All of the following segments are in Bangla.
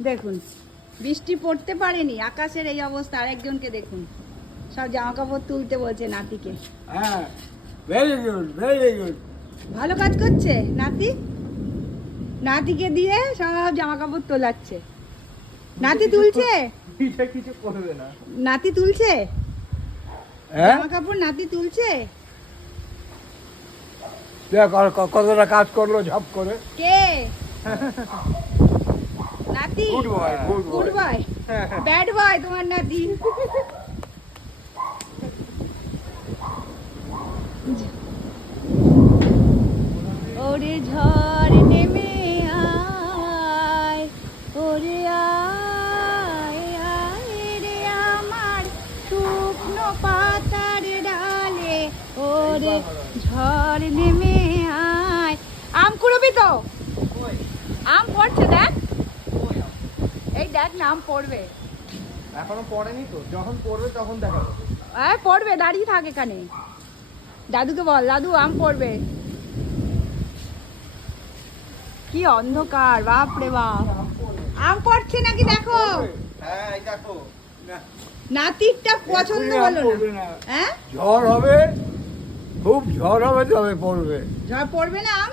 দেখুন বৃষ্টি পড়তে পারেনি, আকাশের এই অবস্থা। আরেকজনকে দেখুন, সব জামা কাপড় তুলতে বলছে নাতিকে। হ্যাঁ, ভেরি গুড, ভেরি গুড। ভালো কাজ করছে নাতি, নাতিকে দিয়ে সব জামা কাপড় তোলাচ্ছে। নাতি তুলছে, কিছু করবে না। নাতি তুলছে হ্যাঁ, জামা কাপড়, নাতি তুলছে। দেখ কতটা কাজ করলো ঝপ করে। কে? নাতি। Good boy, good good boy. Boy, bad boy তোমার নাতি। ওরে ঝড় নেমে আয়, ওরে আয় আয় রে আমার শুকনো পাতার ডালে, ওরে ঝড় নেমে আয়। আম কুড়বি তো? আম পড়ছে দেখ, এই দেখ না আম পড়বে। এখনো পড়েনি তো, যখন পড়বে তখন দেখা যাবে। পড়বে, দাঁড়িয়ে থাক এখানে। দাদুকে বল, দাদু আম পড়বে। কি অন্ধকার, বাপ রে বাপ। আম পড়ছে নাকি দেখো। হ্যাঁ, এই দেখো। নাতিরটা পছন্দ হলো না। হ্যাঁ, ঝড় হবে, খুব ঝড় হবে তবে পড়বে। ঝড় পড়বে না আম।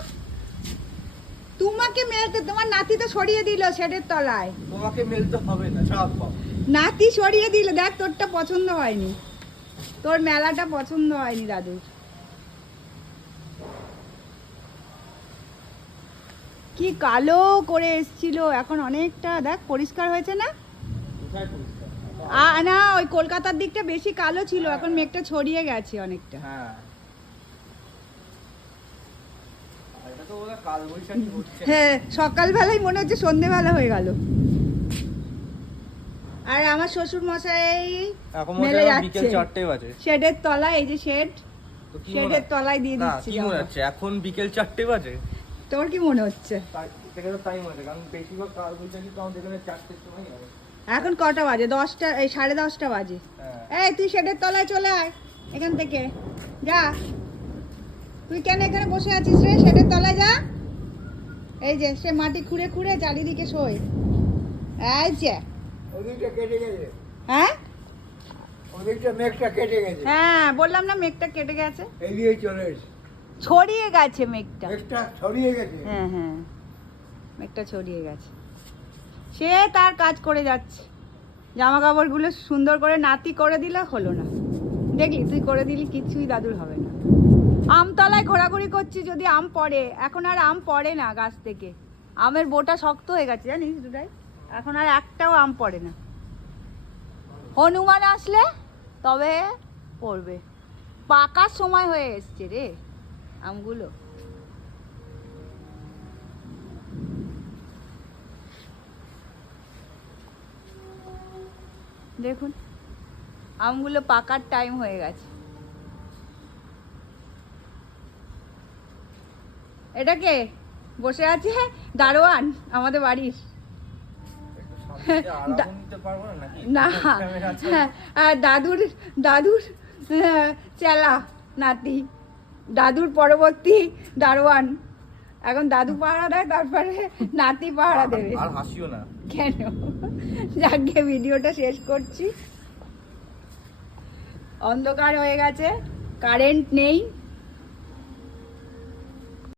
তোমাকে মেলতে, তোমার নাতি তো সরিয়ে দিল শেডের তলায়। তোমাকে মেলতে হবে না, চাপ পাও। নাতি সরিয়ে দিল, দেখ তোরটা পছন্দ হয়নি, তোর মেলাটা পছন্দ হয়নি দাদুর। কি কালো করে এসছিল, এখন অনেকটা দেখ পরিষ্কার হয়েছে না। কোথায় পরিষ্কার? না, ওই কলকাতার দিকটা বেশি কালো ছিল, এখন মেঘটা ছড়িয়ে গেছে অনেকটা। হ্যাঁ। আর এটা তো বোধহয় কালবৈশাখী হচ্ছে। হ্যাঁ, সকালবেলায় মনে হচ্ছে সন্ধেবেলা হয়ে গেল। আর আমার শ্বশুর মশাই এখন মেলে মনে হয় যাচ্ছে বিকেল 4টে বাজে। শেডের তলায়, এই যে শেড, তো কি মনে শেডের তলায় দিয়ে না, দিচ্ছি কি জামা। মনে হচ্ছে এখন বিকেল 4টে বাজে? তোর কি মনে হচ্ছে? তাই থেকে তো টাইম আছে, কারণ বেশিরভাগ কালবৈশাখী তো আমাদের এখানে 4টের সময় হবে। এখন কটা বাজে? 10টা, এই 10:30 বাজে। হ্যাঁ। এই তুই শেডের তলায় চলে আয় এখান থেকে, যা। তুই কেন এখানে বসে আছিস রে? শেডের তলায় যা। এই যে সে মাটি খুঁড়ে খুঁড়ে চারিদিকে শোয়। এই যে, ওদিকটা কেটে গেছে, হ্যাঁ ওদিকটা মেঘটা কেটে গেছে, হ্যাঁ বললাম না মেঘটা কেটে গেছে, এদিকে চলে এসে ছড়িয়ে গেছে মেঘটা। মেঘটা ছড়িয়ে গেছে। হ্যাঁ হ্যাঁ, মেঘটা ছড়িয়ে গেছে। সে তার কাজ করে যাচ্ছে, জামা কাপড়গুলো সুন্দর করে নাতি করে দিলে হলো না। দেখলি তুই করে দিলি, কিছুই দাদুর হবে না। আমতলায় ঘোরাঘুরি করছি, যদি আম পড়ে। এখন আর আম পড়ে না গাছ থেকে, আমের বোটা শক্ত হয়ে গেছে জানিস দুটাই, এখন আর একটাও আম পড়ে না। হনুমান আসলে তবে পড়বে, পাকার সময় হয়ে এসছে রে আমগুলো। দেখুন আমগুলো পাকার টাইম হয়ে গেছে। এটা কে বসে আছে? দারোয়ান আমাদের বাড়ির। আরাম নিতে পারবো না নাকি? না, দাদুর দাদুর চেলা নাতি, দাদুর পরবর্তী দারোয়ান। এখন দাদু পাহারা দেয়, তারপরে নাতি পাহারা দেবে। আর হাসিও না। কেন? যাকে ভিডিওটা শেষ করছি। অন্ধকার হয়ে গেছে, কারেন্ট নেই।